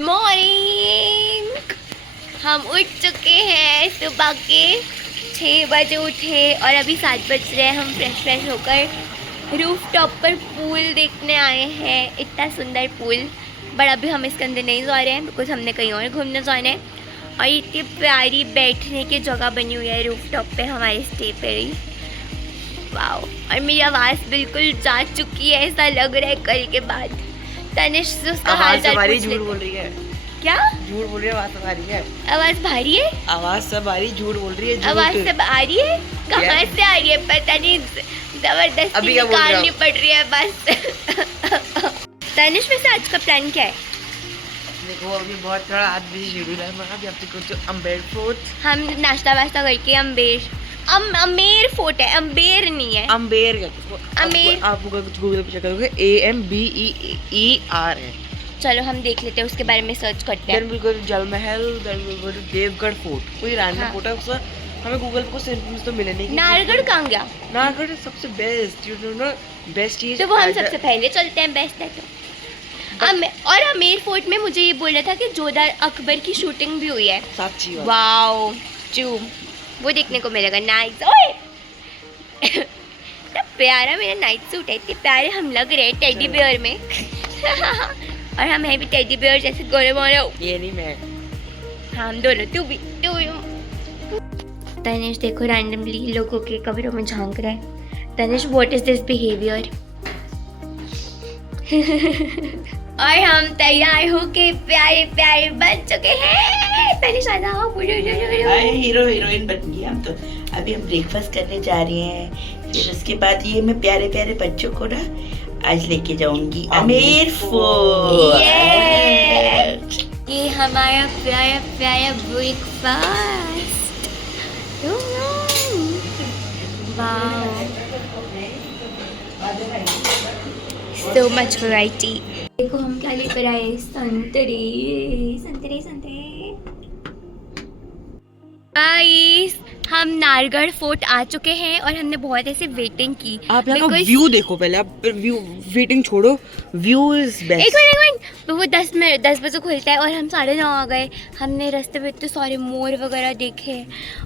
Morning, हम उठ चुके हैं। सुबह के 6 बजे उठे और अभी 7 बज रहे हैं। हम फ्रेश होकर रूफ टॉप पर पूल देखने आए हैं। इतना सुंदर पूल, बट अभी हम इसके अंदर नहीं जा रहे हैं बिकॉज हमने कहीं और घूमने जाना है। और इतनी प्यारी बैठने की जगह बनी हुई है रूफ टॉप पे हमारे स्टे पे ही। वाओ, और मेरी आवाज़ बिल्कुल जा चुकी है ऐसा लग रहा है कल के बाद। तनिष से उसका हाल चाल पूछ झूठ बोल रही है। क्या झूठ बोल रही है? आवाज सब आ रही है। आवाज़ भारी है? आवाज सब आ रही, झूठ बोल रही है। आवाज़ सब आ रही है? कहाँ से आ रही है पता नहीं, जबरदस्ती निकालनी पड़ रही है बस। तनिष में से आज का प्लान क्या है? देखो अभी बहुत थोड़ा आज बिजी शेड्यूल है हमारा। अभी आपको कुछ अम्बेर फोर्ट, हम नाश्ता वास्ता करके अम्बेर फोर्ट है, अम्बेर नहीं है। अम्बेर अम्बेर आप गूगल पे चेक करोगे AMBER है। चलो हम देख लेते हैं, उसके बारे में सर्च करते हैं। Then will go to Jal Mahal, then will go to Devgarh fort. कोई रैंडम फोर्ट है उसका, हमें गूगल पे सिर्फ तो मिले नहीं। नारगढ़ कहाँ गया? नारगढ़ सबसे बेस्ट, यू नो बेस्ट चीज। तो वो हम सबसे पहले चलते हैं, बेस्ट है तो। और अमेर फोर्ट में मुझे ये बोला था कि जोधा अकबर की शूटिंग भी हुई है। सच्ची बात। वाओ, चूम, वो देखने को मिलेगा। नाइस। ओए इतना प्यारा मेरा नाइट सूट है, इतने प्यारे हम लग रहे हैं टेडी बियर में। और हम है भी टेडी बियर जैसे गोरे मोरे। ये नहीं मैं, हम दोनों, तू भी। तनिष देखो रैंडमली लोगों के कमरों में झांक रहा है। Tanish, what is this behaviour? और हम तैयार होके प्यारे प्यारे बन चुके हैं। तनिष आ जाओ। हीरो हीरोइन बन गई हम तो। अभी हम ब्रेकफास्ट करने जा रहे हैं, फिर उसके बाद ये मैं प्यारे प्यारे बच्चों को ना आज लेके जाऊंगी अमेर फोर्ट। ये हमारा प्यारा प्यारा ब्रेकफास्ट। So much variety. देखो हम क्या लेकर आए, संतरे संतरे संतरे। गाइस, हम नारगढ़ फोर्ट आ चुके हैं और हमने बहुत ऐसे वेटिंग की। आप यहाँ का व्यू देखो पहले, आप व्यू वेटिंग छोड़ो, व्यू इज बेस्ट। एक मिनट, तो वो 10 बजे खुलता है और हम 9:30 आ गए। हमने रास्ते में इतने सारे मोर वगैरह देखे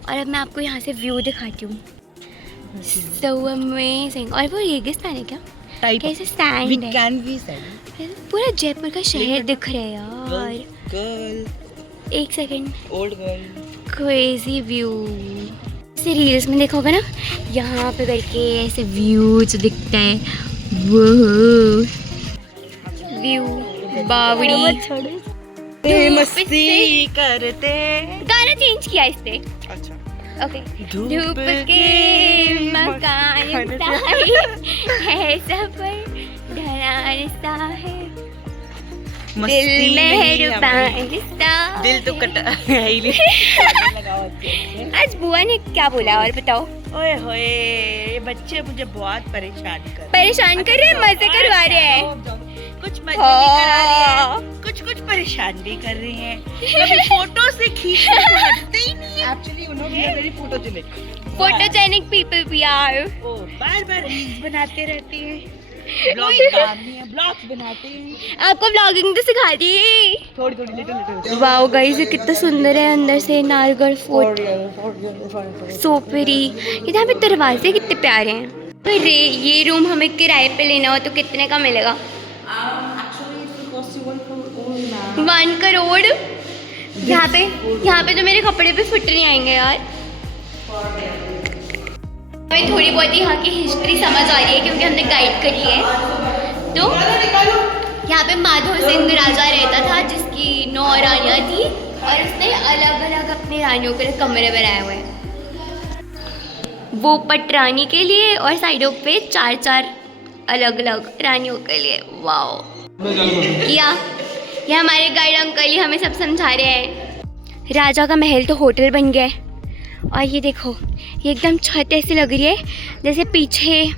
और अब मैं आपको यहाँ से व्यू दिखाती हूँ। So amazing। और वो रेगिस्तान है क्या? कैसे सैंड है? Can be sand. पूरा जयपुर का शहर दिख रहा है यार। गर्ल, एक second, old girl, crazy view. ऐसे रील्स में देखा होगा ना, यहाँ पे करके ऐसे व्यू जो दिखता है वो व्यू। बावड़ी मस्ती करते। गाना चेंज किया इससे। अच्छा ओके। धूप के मकान है सफर ढलानता है, दिल मेहरबान रिश्ता। दिल तो कटा है ही नहीं। आज बुआ ने क्या बोला और बताओ? ओए होए, ये बच्चे मुझे बहुत परेशान कर रहे हैं, मजे करवा रहे हैं। कुछ मजे भी करा रहे हैं, कुछ परेशान भी कर रहे हैं। कभी फोटो से खींचने से हटते ही नहीं है। एक्चुअली उन्होंने मेरी फोटोजेनिक पीपल भी आर। ओ बार रील्स बनाते रहते हैं। ब्लॉग्स बनाते हैं। आपको ब्लॉगिंग तो सिखा दी थोड़ी लिटिल। वाओ गाइस, ये कितना सुंदर है अंदर से नारगढ़ फोर्ट। So pretty. यहाँ पे दरवाजे कितने प्यारे हैं। तो ये रूम हमें किराए पे लेना हो तो कितने का मिलेगा? 1 करोड़। यहाँ पे तो मेरे कपड़े भी फिट नहीं आएंगे यार। हमें थोड़ी बहुत यहाँ की हिस्ट्री समझ आ रही है क्योंकि हमने गाइड करी है। तो यहाँ पे माधव सिंह राजा रहता था जिसकी 9 रानियाँ थी और उसने अलग अलग अपनी रानियों के लिए कमरे बनाए हुए हैं। वो पटरानी के लिए और साइडों पे 4 अलग अलग रानियों के लिए। वाओ किया। ये हमारे गाइड अंकल ही हमें सब समझा रहे हैं। राजा का महल तो होटल बन गया है। और ये देखो, ये एकदम छत ऐसी लग रही है जैसे पीछे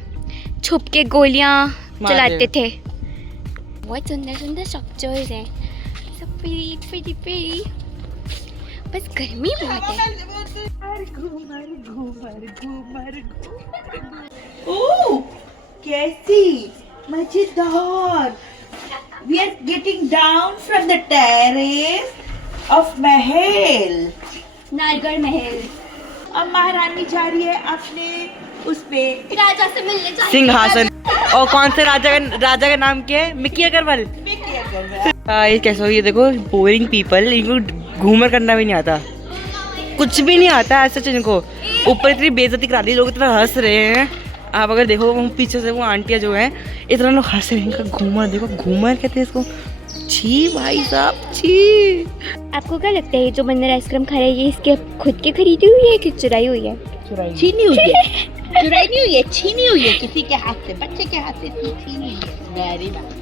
छुप के गोलियां चलाते थे। बहुत सुंदर सुंदर स्ट्रक्चर्स हैं, सब प्रीटी। बस गर्मी बहुत है। ओह कैसी मजेदार। We are getting down from the terrace of महल. नारगढ़ महल. अब महारानी जा रही है अपने उस पे राजा से मिलने जा. सिंहासन. और कौन से राजा का नाम क्या है? मिकी अग्रवाल. ये कैसा हो, ये देखो बोरिंग पीपल, इनको घूमर करना भी नहीं आता, कुछ भी नहीं आता ऐसा इनको. ऊपर इतनी बेइज्जती करा दी, लोग इतना हंस रहे हैं. आप अगर देखो वो पीछे से वो आंटियाँ जो हैं इतना लोग हंस रहे हैं. इनका घूमर देखो, घूमर कहते हैं इसको. छी भाई साहब छी. आपको क्या लगता है ये जो बंदर आइसक्रीम खा रहा है ये इसके खुद की खरीदी हुई है कि चुराई हुई है? छीनी हुई है. चुराई नहीं हुई है, छीनी हुई है किसी के हाथ से, बच्चे के हाथ से छीनी हुई है. Very bad.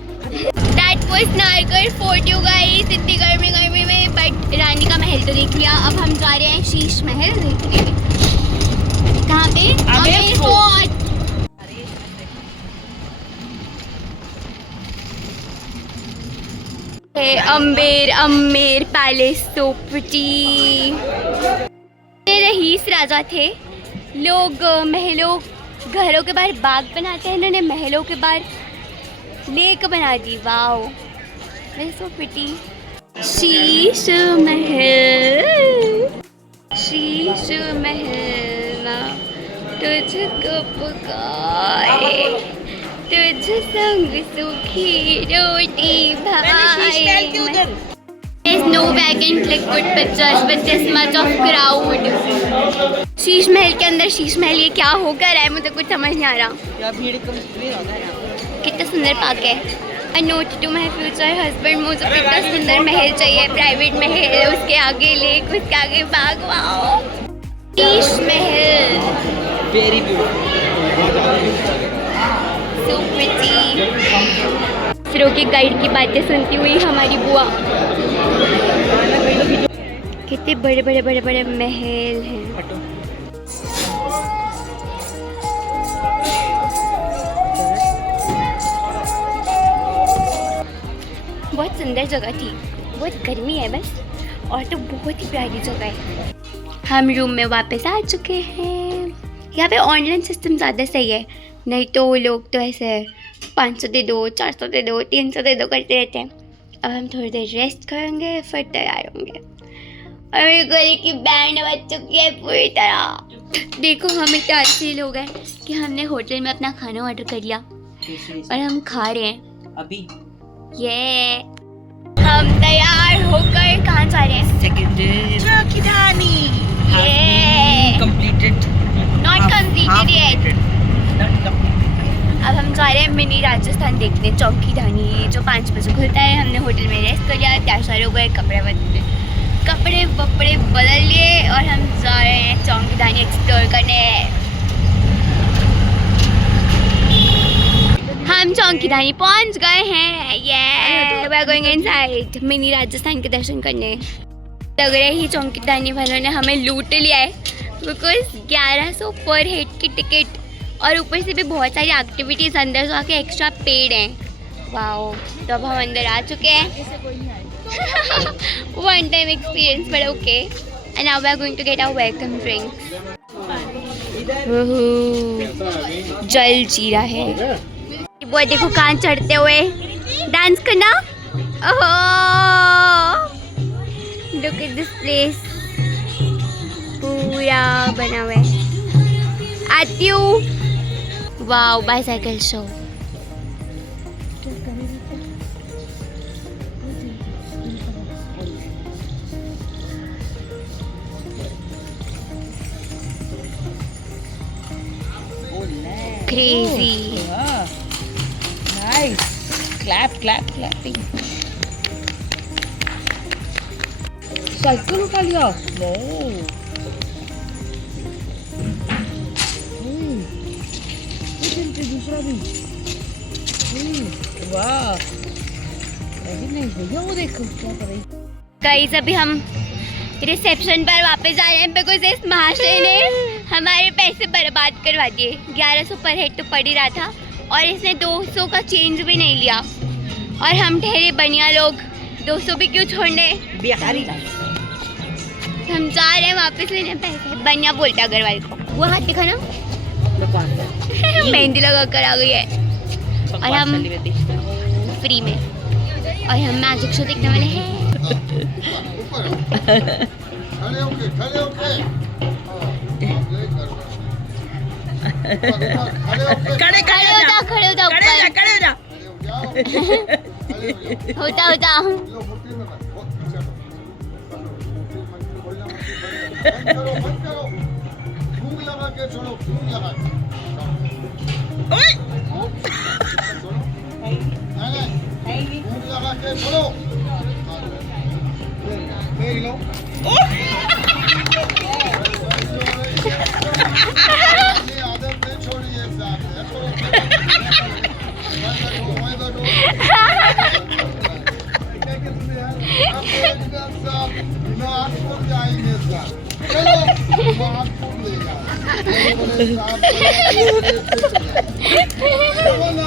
That was Nahargarh fort you guys. इतनी गर्मी में बट रानी का महल तो देख लिया. अब हम जा रहे हैं शीश महल देखने. कहाँ पे? आमेर फोर्ट. अम्बेर पैलेस तो प्रिटी. रईस राजा थे. लोग महलों घरों के बाहर बाग बनाते हैं, इन्होंने महलों के बाहर लेक बना दी. Wow, so pretty. Sheesh Mahal, Sheesh Mahal ना तुझको पुकारे, तुझ संग सूखी रोटी भाई. There's no vacant liquid pictures with this much of crowd. Sheesh Mahal के अंदर शीश महल ये क्या होकर है मुझे कुछ समझ नहीं आ रहा. कितना सुंदर पार्क है. I note to my future husband मुझे कितना सुंदर महल चाहिए, प्राइवेट महल, उसके आगे लेक, उसके आगे बाग. Wow, Sheesh Mahal. Very beautiful. So pretty. फिर की गाइड की बातें सुनती हुई हमारी बुआ. कितने बड़े बड़े बड़े बड़े महल हैं. बहुत सुंदर जगह थी. बहुत गर्मी है बस, और तो बहुत ही प्यारी जगह है. हम रूम में वापस आ चुके हैं. यहाँ पे ऑनलाइन सिस्टम ज़्यादा सही है, नहीं तो लोग तो ऐसे 500 दे दो, 400 दे दो, 300 दे दो करते रहते हैं. अब हम थोड़ी देर रेस्ट करेंगे फिर तैयार होंगे. और मेरे गले की बैंड बज चुकी है पूरी तरह. देखो हम इतने अच्छे लोग हैं कि हमने होटल में अपना खाना ऑर्डर कर लिया और हम खा रहे हैं अभी. ये हम तैयार होकर कहाँ जा रहे हैं? चौकीदानी. कंप्लीटेड. Not completed yet. अब हम जा रहे हैं मिनी राजस्थान देखने, चौकीदानी जो 5 बजे खुलता है. हमने होटल में रेस्ट कर लिया, तैयार हो गए, कपड़े वपड़े बदल लिए और हम जा रहे हैं चौकीदानी एक्सप्लोर करने. हम चौकीदानी पहुंच गए हैं. ये we are going inside mini Rajasthan के दर्शन करने. लग रहा है ही चौकीदानी वालों ने हमें लूट लिया है, बिकॉज 1100 पर हेड की टिकट और ऊपर से भी बहुत सारी एक्टिविटीज़ अंदर जाके एक्स्ट्रा पेड हैं. वाओ. तो अब हम अंदर आ चुके हैं. One time experience but okay. And now we are going to get our welcome drinks. जल जीरा है. वो देखो कहाँ चढ़ते हुए डांस करना. ओह, लुक एट दिस प्लेस. पूरा बना हुआ है. आती हूँ. Wow, bicycle show. Crazy. Nice. Clapping. Cycle उठा लिया. दूसरा भी. वाह, नहीं भैया वो देखो क्या कर रही. गाइस अभी हम रिसेप्शन पर वापस जा रहे हैं बिकॉज इस महाशय ने हमारे पैसे बर्बाद करवा दिए. 1100 पर हेड तो पड़ ही रहा था और इसने 200 का चेंज भी नहीं लिया. और हम ठहरे बनिया लोग, 200 भी क्यों छोड़ने. बिहारी. हम जा रहे हैं वापस लेने पैसे. बनिया बोलता अग्रवाल को. वो हाथ दिखा ना, मेहंदी लगा कर आ गई है और हम फ्री में. और हम मैजिक शो देखने वाले हैं। खड़े होके खड़े होके खड़े खड़े हो जा ऊपर खड़े हो जा होता होता बंद करो फूंक लगा के छोड़ो फूंक लगा के ओए छोड़ो नहीं फूंक लगा के छोड़ो देख लो ये आदत नहीं छोड़ी है साहब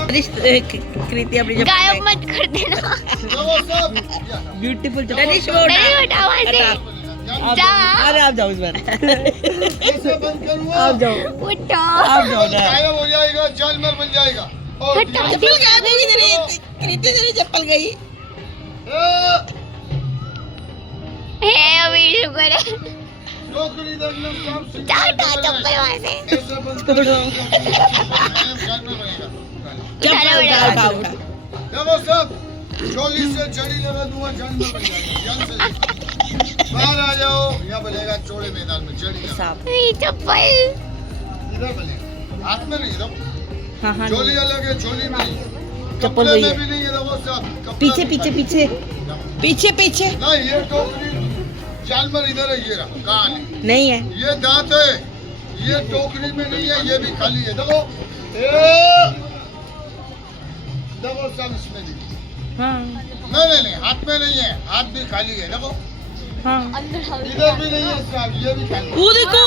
कृति अपनी गायब मत कर देना। ब्यूटीफुल नहीं हटाओ ऐसे जा अरे आप जाओ इस बार बंद करूँ आप जाओ उठो आप जाओ ना गायब हो जाएगा जानवर बन जाएगा और हटाओ कृति तेरी चप्पल गई हे अभी शुक्र है नौकरी दर्जन काम से जा हटा चप्पल वहाँ से ऐसे बंद करो जानवर बनेगा उठाओ देखो सब चोली से जड़ी लगा दूंगा जानवर बन जाएगा ध्यान से बाहर आ जाओ यहाँ बनेगा चौड़े मैदान में जड़ी लगा ये चप्पल इधर बनेगा हाथ में नहीं इधर हाँ हाँ चोली अलग है चोली में नहीं चप्पल कपड़े वही में है। भी नहीं है देखो सब कपड़ा पीछे भी पीछे खाली। पीछे पीछे पीछे नहीं ये टोकरी जानवर इधर है ये रहा कहाँ है नहीं है ये दांत है ये टोकरी में नहीं है ये भी खाली है देखो देखो सब इसमें नहीं हाँ नहीं हाथ में नहीं है हाथ भी खाली है देखो हाँ इधर भी नहीं है साहब ये भी खाली है वो देखो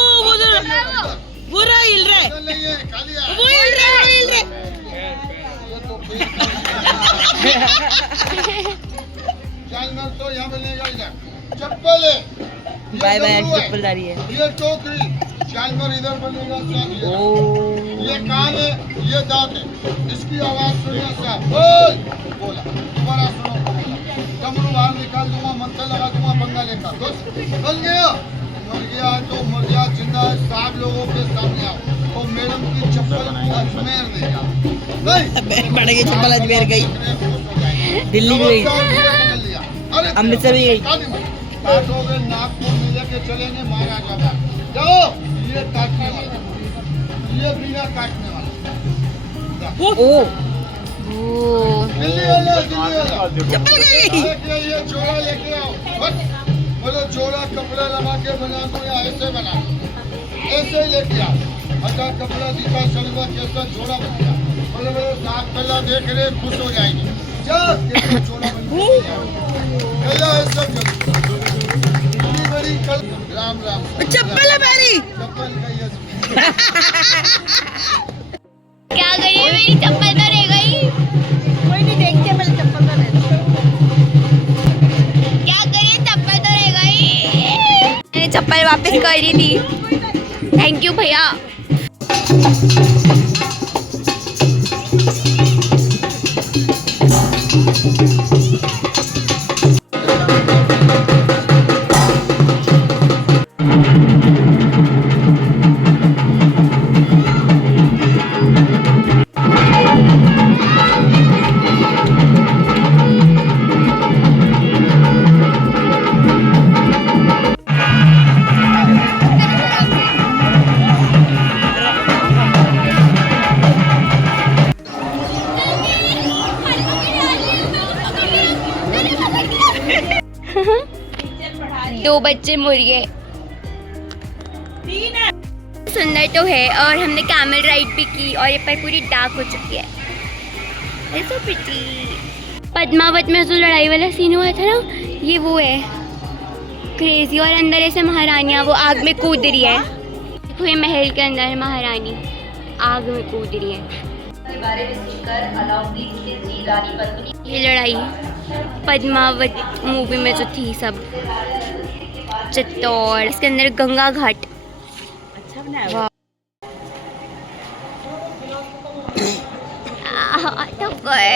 पूरा हिल रहा है इधर नहीं है खाली है वो हिल रहा है ये तो जानवर तो यहाँ मिलेगा इधर चप्पल है ये बाय बाय डमरू है, चप्पलदारी है ये टोकरी जानवर इधर बनेगा साहब ओ ये कान है ये दांत है इसकी आवाज सुनिए साहब बोल बोला दोबारा सुनो बोला डमरू बाहर निकाल दूंगा मंत्र लगा दूंगा पंगा लेकर बस बन गया मर गया तो मर गया जिंदा है साहब लोगों के सामने आओ तो मैडम की चप्पल को अजमेर देगा नहीं बड़ा की चप्पल अजमेर गई दिल्ली भी गई अरे अमृतसर भी गई काटोगे नागपुर में लेके चलेंगे महाराजा बाग जाओ ये काटने वाला ये बिना काटने वाला ओ दिल्ली वाला चप्पल गई लेके ये जोड़ा लेके आओ बस बोलो जोड़ा कपड़ा लगा के बना दो या ऐसे बना दो ऐसे ही लेके आओ अच्छा कपड़ा दिखा सलवा कैसा जोड़ा बन गया बोले बोले साथ पहला देख रहे खुश हो जाएंगे जा कैसा जोड़ा बन गया कैसा है सब इतनी बड़ी कल राम राम चप्पल है मेरी चप्पल का ये क्या करिए मेरी चप्पल तो रह गई कोई नहीं देखते पहले चप्पल का क्या करिए चप्पल तो रह गई मैंने चप्पल वापस कर ही दी थैंक यू भैया दो बच्चे मुर्गे सुंदर तो है और हमने कैमल राइड भी की और ये पर पूरी डार्क हो चुकी है ऐसा प्रिटी पद्मावत में जो लड़ाई वाला सीन हुआ था ना ये वो है क्रेजी और अंदर ऐसे महारानियाँ वो आग में कूद रही है देखो ये महल के अंदर महारानी आग में कूद रही है ये लड़ाई पद्मावत मूवी में जो थी सब चित्तौड़ इसके अंदर गंगा घाट अच्छा बनाया तो गए हुआ है।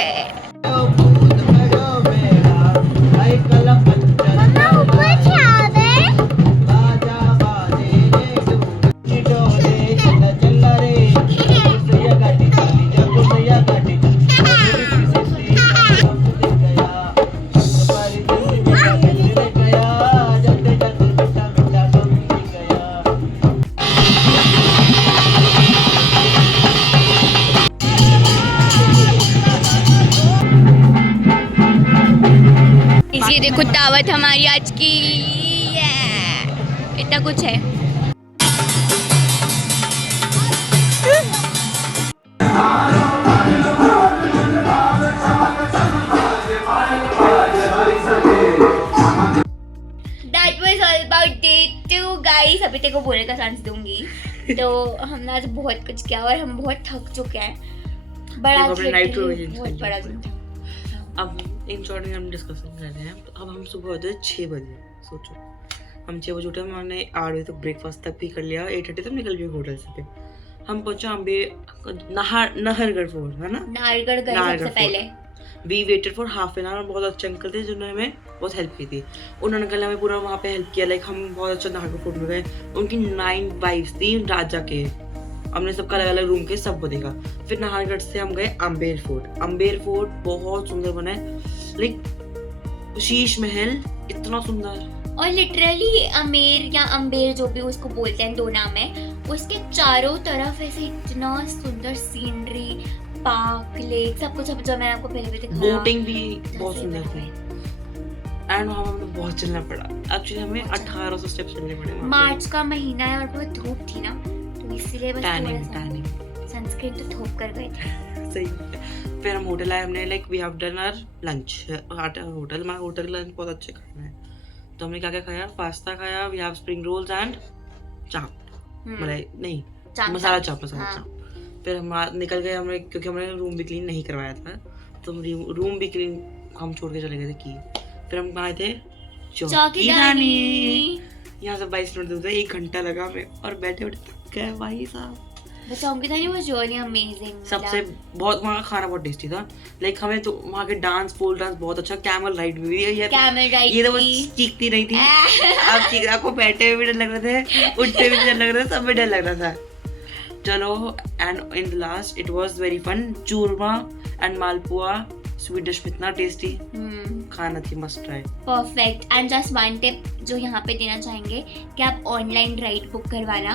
देखो दावत हमारी आज की, इतना कुछ है। That was all about day 2 guys। अभी तेरे को बोलने का चांस दूंगी। तो हमने आज बहुत कुछ किया और हम बहुत थक चुके हैं। बड़ा देखो, अपने night literally tour बहुत बड़ा दिन था। अब इन शॉर्ट में हम डिस्कशन कर रहे हैं। तो अब हम सुबह होते 6 बजे, सोचो हम 6 बजे उठे, हमने 8 बजे तक ब्रेकफास्ट तक भी कर लिया, 8:30 तक निकल गए होटल से। पे हम पहुंचा अम्बे नाहरगढ़ फोर्ट, है ना, नाहरगढ़ गए सबसे पहले। We waited for half an hour. बहुत अच्छे अंकल थे जिन्होंने हमें बहुत हेल्प की थी। उन्होंने कल हमें पूरा वहाँ पे हेल्प किया। लाइक हम बहुत अच्छा नाहरगढ़ फोर्ट में गए। उनकी 9 वाइफ्स थी राजा के, हमने सबका अलग अलग रूम के सबको देखा। फिर नाहरगढ़ से हम गए अम्बेर फोर्ट। अम्बेर फोर्ट बहुत सुंदर बना है, लाइक शीश महल इतना सुंदर। और लिटरली अमेर या अम्बेर जो भी उसको बोलते हैं, 2 नाम है, उसके चारों तरफ ऐसे इतना सुंदर सीनरी, पार्क, लेक, सब कुछ जो मैंने आपको पहले भी दिखाया। बोटिंग भी बहुत सुंदर थी। एंड वहाँ हमें बहुत चलना पड़ा। एक्चुअली हमें 1800 स्टेप्स चलने पड़े। मार्च का महीना है और बहुत धूप थी ना, तो इसीलिए बस टैनिंग थोड़ा सा टैनिंग सनस्क्रीन तो थोप कर गए थे। सही। फिर हम होटल आए, हमने like we have done our lunch hotel. हमारा होटल लंच बहुत अच्छे खाना है। तो हमने क्या क्या खाया, पास्ता खाया, we have spring rolls and chaap, मलाई नहीं मसाला चाप, मसाला चाप। फिर हम निकल गए, हमने क्योंकि हमने रूम भी क्लीन नहीं करवाया था, तो रूम भी क्लीन हम छोड़ के चले गए थे की। फिर हम आए थे चौकीदानी। यहाँ से 22 मिनट दूर था, 1 घंटा लगा हमें और बैठे बैठे थक गए भाई साहब। चौकीदानी वाज रियली अमेजिंग। सबसे बहुत वहाँ का खाना बहुत टेस्टी था। लाइक हमें तो वहाँ के डांस, फोल डांस बहुत अच्छा, कैमल राइड भी ये कैमल राइड, ये तो बस चीखती नहीं थी। आपको बैठे हुए भी डर लग रहे थे, उठते भी डर लग रहा था, सब में डर लग रहा था। चलो, and in the last it was very fun. Churma and malpua sweet dish में इतना टेस्टी खाना थी, must try. Perfect. And just one tip जो यहाँ पे देना चाहेंगे कि आप ऑनलाइन राइड बुक करवाना,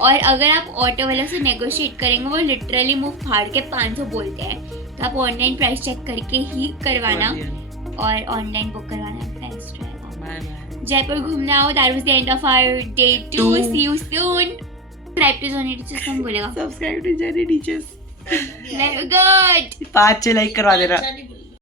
और अगर आप ऑटो वालों से नेगोशिएट करेंगे, वो लिटरली मुंह फाड़ के 500 बोलते हैं, तो आप ऑनलाइन प्राइस चेक करके ही करवाना और ऑनलाइन बुक करवाना बेस्ट रहेगा। जयपुर घूमना हो, that was the end of our day 2। See you soon. Subscribe to journey teachers कौन बोलेगा? Subscribe to journey teachers. Very good. 5-6 like करवा देना।